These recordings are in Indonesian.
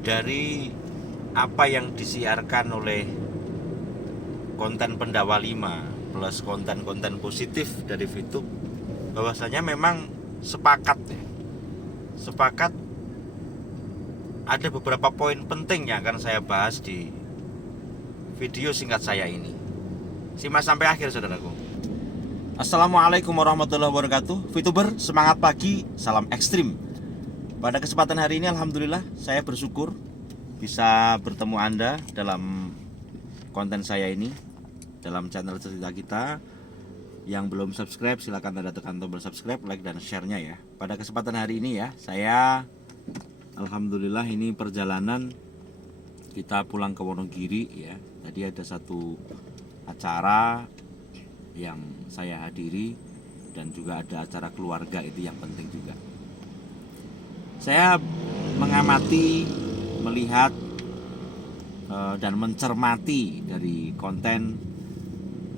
dari apa yang disiarkan oleh konten Pendawa 5 plus konten-konten positif dari VTube, bahwasanya memang sepakat ada beberapa poin penting yang akan saya bahas di video singkat saya ini. Simak sampai akhir, saudaraku. Assalamualaikum warahmatullahi wabarakatuh. VTuber, semangat pagi, salam ekstrim. Pada kesempatan hari ini alhamdulillah saya bersyukur bisa bertemu Anda dalam konten saya ini, dalam channel cerita kita. Yang belum subscribe silahkan tanda tekan tombol subscribe, like dan share-nya ya. Pada kesempatan hari ini ya, saya alhamdulillah ini perjalanan kita pulang ke Wonogiri ya. Tadi ada satu acara yang saya hadiri dan juga ada acara keluarga, itu yang penting juga. Saya mengamati, melihat dan mencermati dari konten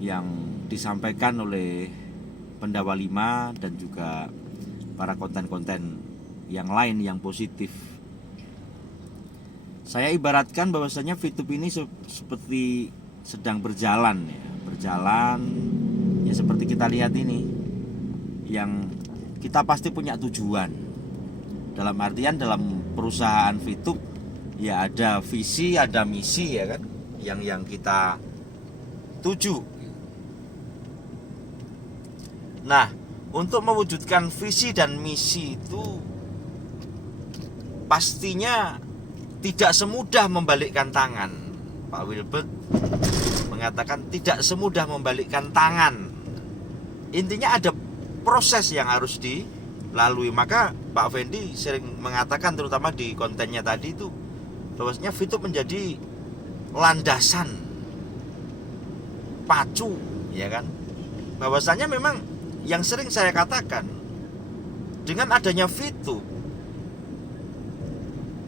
yang disampaikan oleh Pendawa 5 dan juga para konten-konten yang lain yang positif. Saya ibaratkan bahwasanya VTube ini seperti sedang berjalan ya, seperti kita lihat ini, yang kita pasti punya tujuan. Dalam artian dalam perusahaan VTube ya ada visi, ada misi ya kan, yang kita tuju. Nah, untuk mewujudkan visi dan misi itu pastinya tidak semudah membalikkan tangan. Pak Wilbert mengatakan tidak semudah membalikkan tangan. Intinya ada proses yang harus dilalui. Maka Pak Fendi sering mengatakan, terutama di kontennya tadi itu, bahwasanya VTube menjadi landasan pacu, ya kan? Bahwasanya memang yang sering saya katakan, dengan adanya VTube,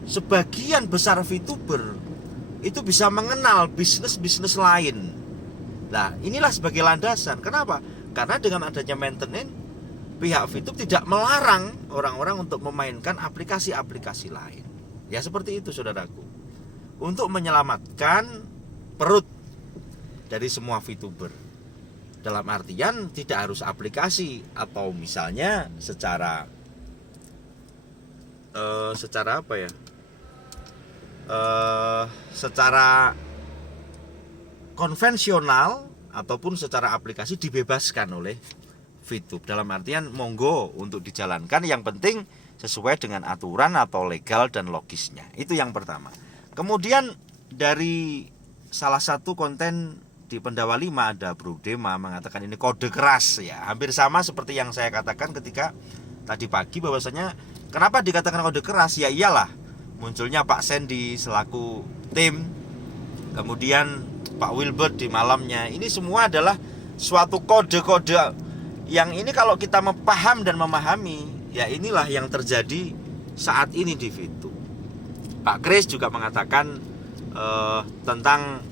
sebagian besar VTuber itu bisa mengenal bisnis-bisnis lain. Nah, inilah sebagai landasan. Kenapa? Karena dengan adanya maintenance, pihak VTube tidak melarang orang-orang untuk memainkan aplikasi-aplikasi lain. Ya seperti itu, saudaraku. Untuk menyelamatkan perut dari semua VTuber. Dalam artian tidak harus aplikasi, atau misalnya secara apa ya? Secara konvensional ataupun secara aplikasi dibebaskan oleh VTube. Dalam artian monggo untuk dijalankan, yang penting sesuai dengan aturan atau legal dan logisnya. Itu yang pertama. Kemudian dari salah satu konten di Pendawa 5 ada Bro Dema mengatakan ini kode keras ya. Hampir sama seperti yang saya katakan ketika tadi pagi, bahwasanya kenapa dikatakan kode keras? Ya iyalah, munculnya Pak Sandy selaku tim, kemudian Pak Wilbert di malamnya. Ini semua adalah suatu kode-kode yang ini kalau kita paham dan memahami, ya inilah yang terjadi saat ini di VTube. Pak Chris juga mengatakan tentang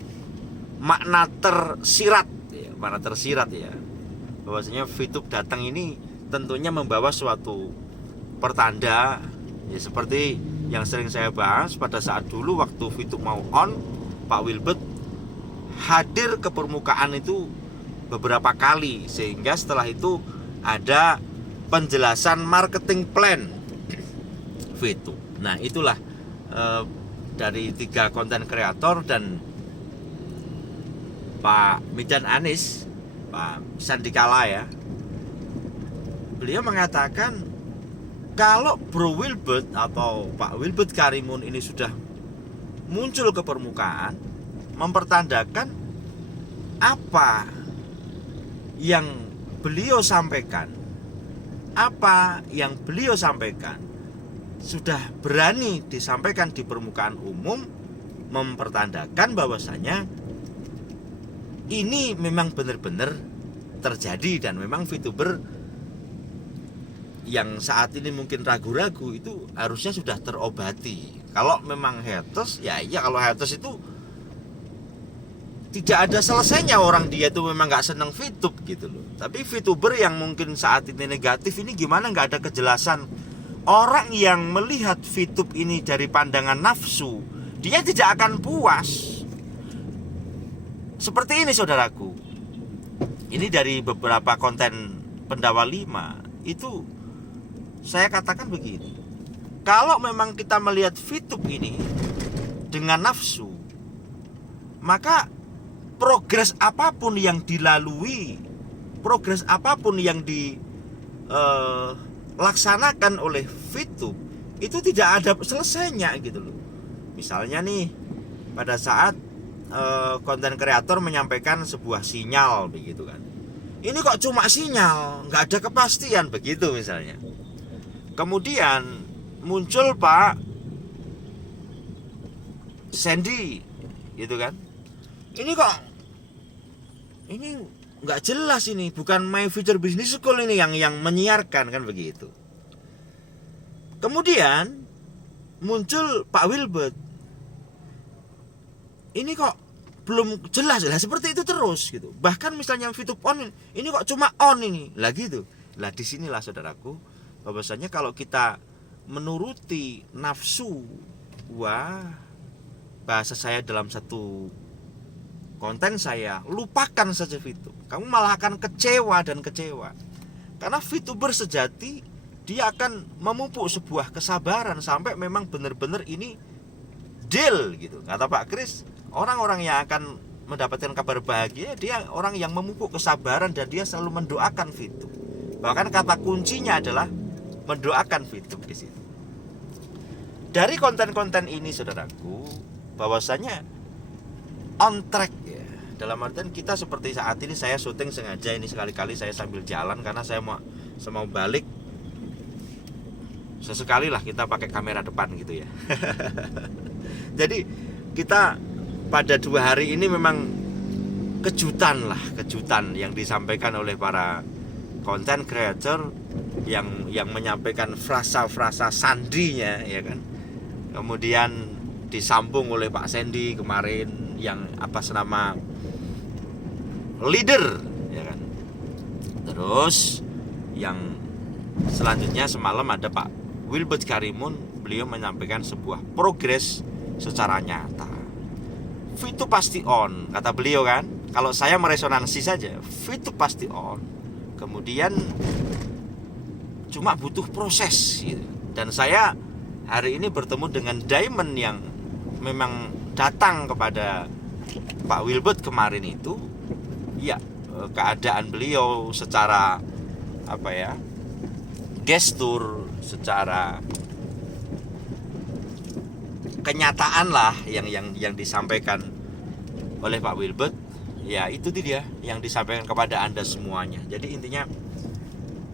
makna tersirat ya, bahwasanya VTube datang ini tentunya membawa suatu pertanda ya, seperti yang sering saya bahas pada saat dulu waktu VTube mau on, Pak Wilbert hadir ke permukaan itu beberapa kali, sehingga setelah itu ada penjelasan marketing plan VTube. Nah, itulah dari 3 konten kreator dan Pak Mijan Anis, Pak Sandikala ya, beliau mengatakan kalau Bro Wilbert atau Pak Wilbert Karimun ini sudah muncul ke permukaan, mempertandakan apa yang beliau sampaikan, sudah berani disampaikan di permukaan umum, mempertandakan bahwasanya ini memang benar-benar terjadi. Dan memang VTuber yang saat ini mungkin ragu-ragu itu harusnya sudah terobati. Kalau memang haters, ya iya, kalau haters itu tidak ada selesainya, orang dia itu memang nggak seneng VTube gitu loh. Tapi VTuber yang mungkin saat ini negatif ini gimana, nggak ada kejelasan orang yang melihat VTube ini dari pandangan nafsu, dia tidak akan puas. Seperti ini saudaraku. Ini dari beberapa konten Pendawa 5 itu saya katakan begini. Kalau memang kita melihat VTube ini dengan nafsu, maka progres apapun yang dilalui, progres apapun yang dilaksanakan oleh VTube itu tidak ada selesainya gitu loh. Misalnya nih, pada saat konten kreator menyampaikan sebuah sinyal begitu kan, ini kok cuma sinyal, nggak ada kepastian begitu misalnya. Kemudian muncul Pak Sandy gitu kan, ini kok ini nggak jelas, ini bukan My Future Business School ini yang menyiarkan kan begitu. Kemudian muncul Pak Wilbert, ini kok belum jelas lah, seperti itu terus gitu. Bahkan misalnya VTube on, ini kok cuma on ini lah gitu. Lah disinilah saudaraku, bahwasanya kalau kita menuruti nafsu, wah, bahasa saya dalam satu konten saya, lupakan saja VTube. Kamu malah akan kecewa dan kecewa. Karena VTuber sejati, dia akan memupuk sebuah kesabaran sampai memang benar-benar ini deal gitu. Kata Pak Kris, orang-orang yang akan mendapatkan kabar bahagia, dia orang yang memupuk kesabaran dan dia selalu mendoakan VTube. Bahkan kata kuncinya adalah mendoakan VTube di situ. Dari konten-konten ini saudaraku, bahwasanya on track ya. Dalam artian kita seperti saat ini saya syuting sengaja ini sekali-kali saya sambil jalan karena saya mau balik. Sesekali lah kita pakai kamera depan gitu ya. Jadi kita pada 2 hari ini memang kejutan yang disampaikan oleh para content creator yang menyampaikan frasa-frasa sandinya ya kan. Kemudian disambung oleh Pak Sandy kemarin yang atas nama leader ya kan. Terus yang selanjutnya semalam ada Pak Wilbert Karimun, beliau menyampaikan sebuah progres secara nyata. VTube pasti on, kata beliau kan. Kalau saya meresonansi saja, VTube pasti on. Kemudian cuma butuh proses gitu. Dan saya hari ini bertemu dengan Diamond yang memang datang kepada Pak Wilbert kemarin itu. Ya, keadaan beliau secara gestur, secara kenyataan lah yang disampaikan oleh Pak Wilbert, ya itu dia yang disampaikan kepada Anda semuanya. Jadi intinya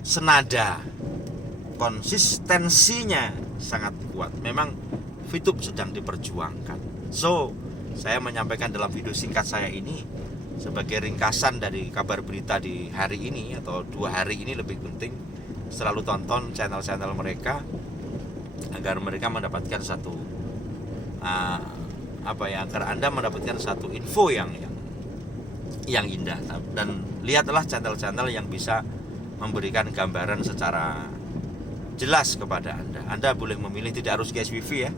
senada, konsistensinya sangat kuat. Memang VTube sedang diperjuangkan. So, saya menyampaikan dalam video singkat saya ini sebagai ringkasan dari kabar berita di hari ini atau 2 hari ini lebih penting selalu tonton channel-channel mereka agar mereka mendapatkan satu agar Anda mendapatkan satu info yang indah. Dan lihatlah channel-channel yang bisa memberikan gambaran secara jelas kepada Anda. Anda boleh memilih, tidak harus GSWV ya.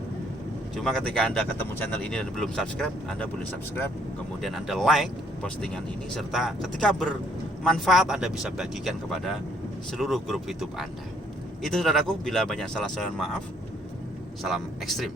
Cuma ketika Anda ketemu channel ini dan belum subscribe, Anda boleh subscribe, kemudian Anda like postingan ini, serta ketika bermanfaat Anda bisa bagikan kepada seluruh grup YouTube Anda. Itu saudaraku, bila banyak salah saya mohon maaf. Salam ekstrim.